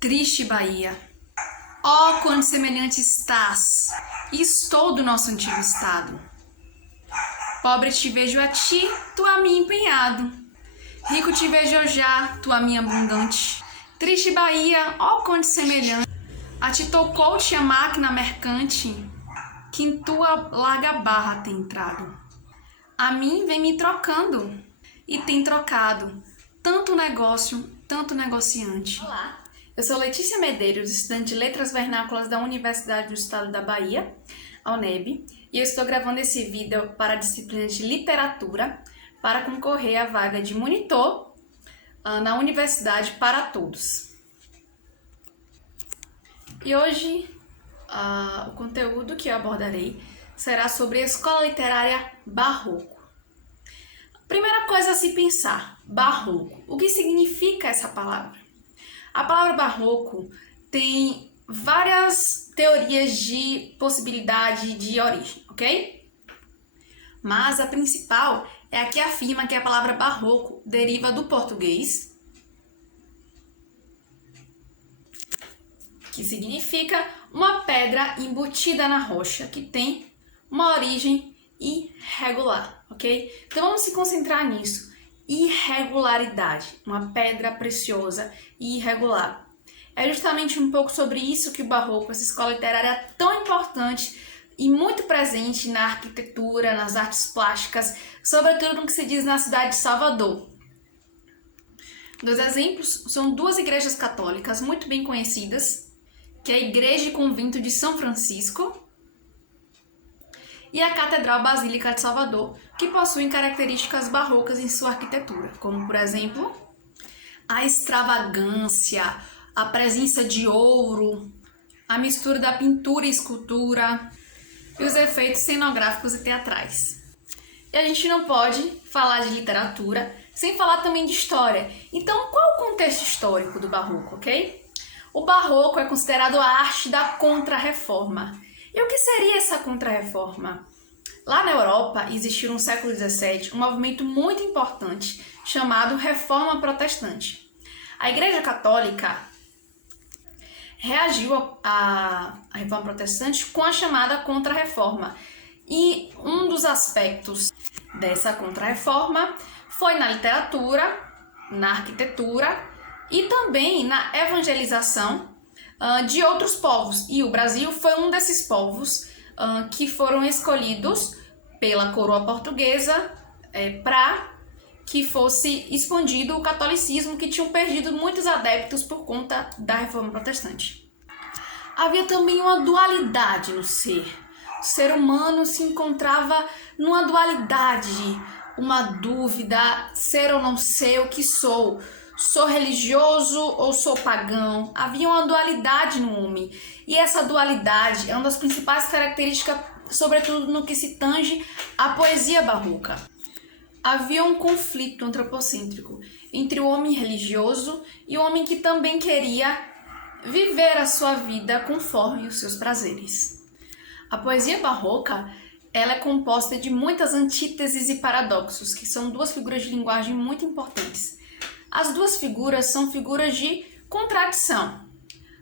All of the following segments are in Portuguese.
Triste Bahia, ó quando semelhante estás, e estou do nosso antigo estado. Pobre te vejo a ti, tu a mim empenhado. Rico te vejo eu já, tu a mim abundante. Triste Bahia, ó quando semelhante, a ti tocou-te a máquina mercante, que em tua larga barra tem entrado. A mim vem me trocando, e tem trocado, tanto negócio, tanto negociante. Olá, eu sou Letícia Medeiros, estudante de Letras Vernáculas da Universidade do Estado da Bahia, a UNEB, e eu estou gravando esse vídeo para a disciplina de Literatura para concorrer à vaga de monitor na Universidade para Todos. E hoje o conteúdo que eu abordarei será sobre a Escola Literária Barroco. Primeira coisa a se pensar, barroco. O que significa essa palavra? A palavra barroco tem várias teorias de possibilidade de origem, ok? Mas a principal é a que afirma que a palavra barroco deriva do português, que significa uma pedra embutida na rocha que tem uma origem irregular, ok? Então vamos se concentrar nisso. Irregularidade, uma pedra preciosa e irregular. É justamente um pouco sobre isso que o Barroco, essa escola literária é tão importante e muito presente na arquitetura, nas artes plásticas, sobretudo no que se diz na cidade de Salvador. Dois exemplos são duas igrejas católicas muito bem conhecidas, que é a Igreja e Convento de São Francisco e a Catedral Basílica de Salvador, que possuem características barrocas em sua arquitetura, como, por exemplo, a extravagância, a presença de ouro, a mistura da pintura e escultura e os efeitos cenográficos e teatrais. E a gente não pode falar de literatura sem falar também de história. Então, qual o contexto histórico do Barroco, ok? O Barroco é considerado a arte da Contra-Reforma. E o que seria essa Contra-Reforma? Lá na Europa, existiu no século XVII um movimento muito importante chamado Reforma Protestante. A Igreja Católica reagiu à Reforma Protestante com a chamada Contra-Reforma. E um dos aspectos dessa Contra-Reforma foi na literatura, na arquitetura e também na evangelização de outros povos. E o Brasil foi um desses povos que foram escolhidos pela coroa portuguesa para que fosse expandido o catolicismo, que tinham perdido muitos adeptos por conta da Reforma Protestante. Havia também uma dualidade no ser. O ser humano se encontrava numa dualidade, uma dúvida, ser ou não ser, o que sou? Sou religioso ou sou pagão? Havia uma dualidade no homem. E essa dualidade é uma das principais características, sobretudo no que se tange à poesia barroca. Havia um conflito antropocêntrico entre o homem religioso e o homem que também queria viver a sua vida conforme os seus prazeres. A poesia barroca ela é composta de muitas antíteses e paradoxos, que são duas figuras de linguagem muito importantes. As duas figuras são figuras de contradição.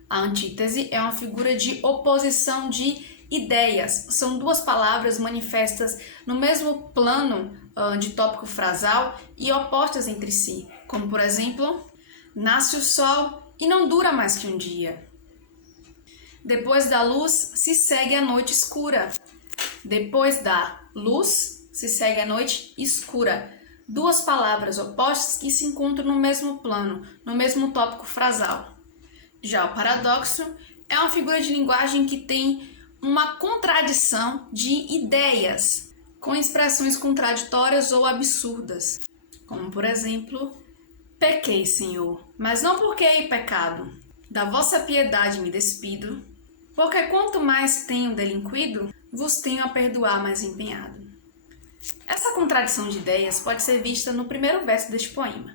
A antítese é uma figura de oposição de ideias. São duas palavras manifestas no mesmo plano de tópico frasal e opostas entre si, como por exemplo, nasce o sol e não dura mais que um dia. Depois da luz se segue a noite escura. Depois da luz se segue a noite escura. Duas palavras opostas que se encontram no mesmo plano, no mesmo tópico frasal. Já o paradoxo é uma figura de linguagem que tem uma contradição de ideias, com expressões contraditórias ou absurdas, como por exemplo, pequei, Senhor, mas não porque hei pecado. Da vossa piedade me despido, porque quanto mais tenho delinquido, vos tenho a perdoar mais empenhado. Essa contradição de ideias pode ser vista no primeiro verso deste poema.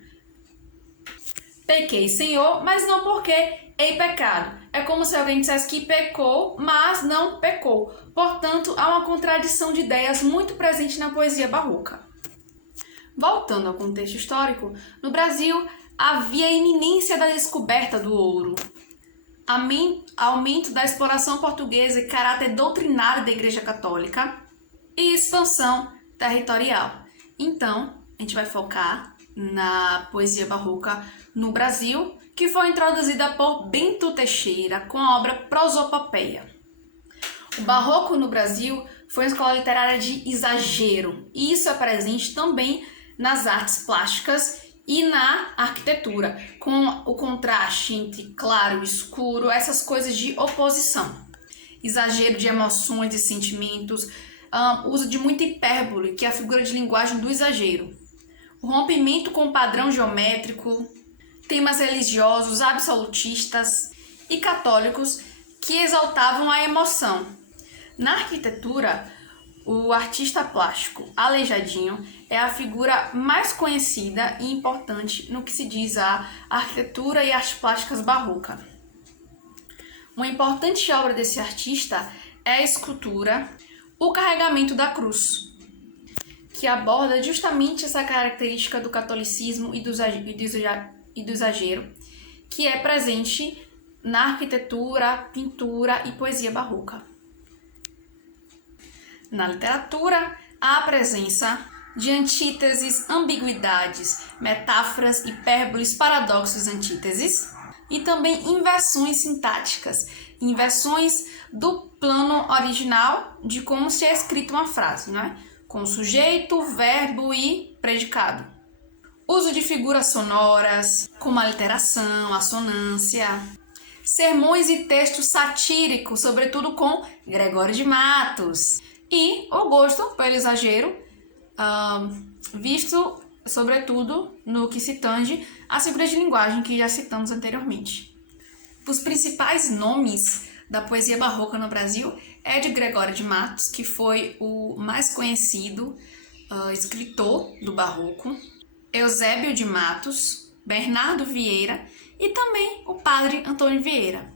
Pequei, Senhor, mas não porque hei pecado. É como se alguém dissesse que pecou, mas não pecou. Portanto, há uma contradição de ideias muito presente na poesia barroca. Voltando ao contexto histórico, no Brasil havia a iminência da descoberta do ouro. aumento da exploração portuguesa e caráter doutrinário da Igreja Católica e expansão territorial. Então, a gente vai focar na poesia barroca no Brasil, que foi introduzida por Bento Teixeira com a obra Prosopopeia. O barroco no Brasil foi uma escola literária de exagero, e isso é presente também nas artes plásticas e na arquitetura, com o contraste entre claro e escuro, essas coisas de oposição. Exagero de emoções e sentimentos, uso de muita hipérbole, que é a figura de linguagem do exagero. O rompimento com o padrão geométrico, temas religiosos, absolutistas e católicos que exaltavam a emoção. Na arquitetura, o artista plástico Aleijadinho é a figura mais conhecida e importante no que se diz a arquitetura e artes plásticas barroca. Uma importante obra desse artista é a escultura O Carregamento da Cruz, que aborda justamente essa característica do catolicismo e do exagero, que é presente na arquitetura, pintura e poesia barroca. Na literatura, há a presença de antíteses, ambiguidades, metáforas, hipérboles, paradoxos, antíteses e também inversões sintáticas, inversões do plano original de como se é escrita uma frase, né? Com sujeito, verbo e predicado. Uso de figuras sonoras, como a literação, a assonância. Sermões e textos satíricos, sobretudo com Gregório de Matos. E o gosto pelo exagero, visto sobretudo no que se tange às figuras de linguagem que já citamos anteriormente. Os principais nomes da poesia barroca no Brasil é de Gregório de Matos, que foi o mais conhecido escritor do barroco, Eusébio de Matos, Bernardo Vieira e também o padre Antônio Vieira.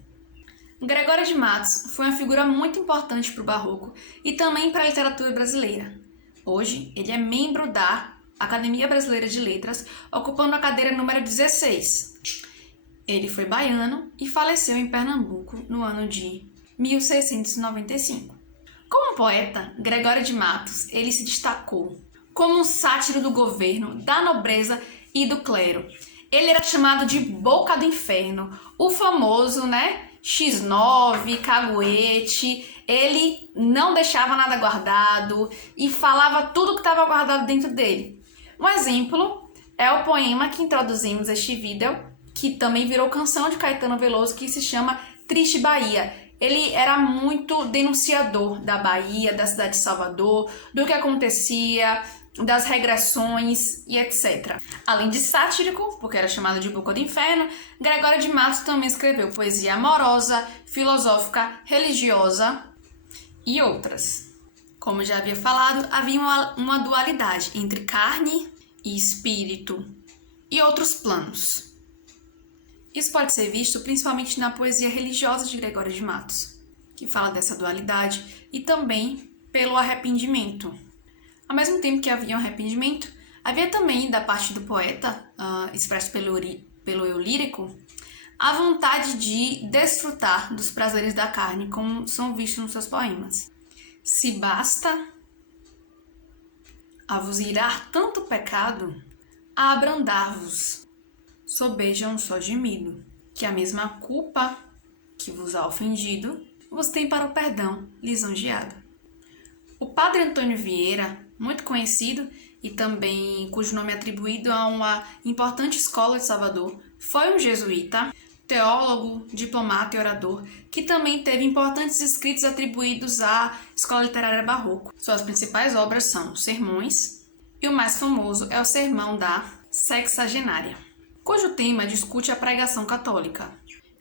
Gregório de Matos foi uma figura muito importante para o barroco e também para a literatura brasileira. Hoje, ele é membro da Academia Brasileira de Letras, ocupando a cadeira número 16. Ele foi baiano e faleceu em Pernambuco no ano de 1695. Como poeta, Gregório de Matos ele se destacou como um sátiro do governo, da nobreza e do clero. Ele era chamado de Boca do Inferno, o famoso, X9, caguete. Ele não deixava nada guardado e falava tudo que estava guardado dentro dele. Um exemplo é o poema que introduzimos este vídeo, que também virou canção de Caetano Veloso, que se chama Triste Bahia. Ele era muito denunciador da Bahia, da cidade de Salvador, do que acontecia, das regressões e etc. Além de sático, porque era chamado de Boca do Inferno, Gregório de Matos também escreveu poesia amorosa, filosófica, religiosa e outras. Como já havia falado, havia uma dualidade entre carne e espírito e outros planos. Isso pode ser visto principalmente na poesia religiosa de Gregório de Matos, que fala dessa dualidade, e também pelo arrependimento. Ao mesmo tempo que havia um arrependimento, havia também, da parte do poeta, expresso pelo eu lírico, a vontade de desfrutar dos prazeres da carne, como são vistos nos seus poemas. Se basta a vos irar tanto pecado, a abrandar-vos, sobeja um só gemido, que a mesma culpa que vos ha ofendido, vos tem para o perdão lisonjeado. O padre Antônio Vieira, muito conhecido e também cujo nome é atribuído a uma importante escola de Salvador, foi um jesuíta, teólogo, diplomata e orador, que também teve importantes escritos atribuídos à escola literária barroco. Suas principais obras são Sermões, e o mais famoso é o Sermão da Sexagenária, cujo tema discute a pregação católica.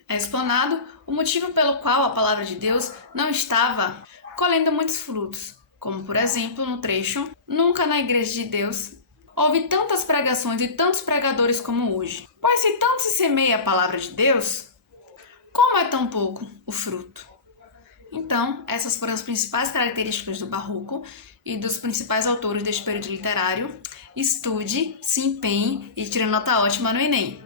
É explanado o motivo pelo qual a palavra de Deus não estava colhendo muitos frutos, como, por exemplo, no trecho Nunca na Igreja de Deus houve tantas pregações e tantos pregadores como hoje. Pois se tanto se semeia a palavra de Deus, como é tão pouco o fruto? Então, essas foram as principais características do barroco e dos principais autores deste período literário. Estude, se empenhe e tire nota ótima no Enem.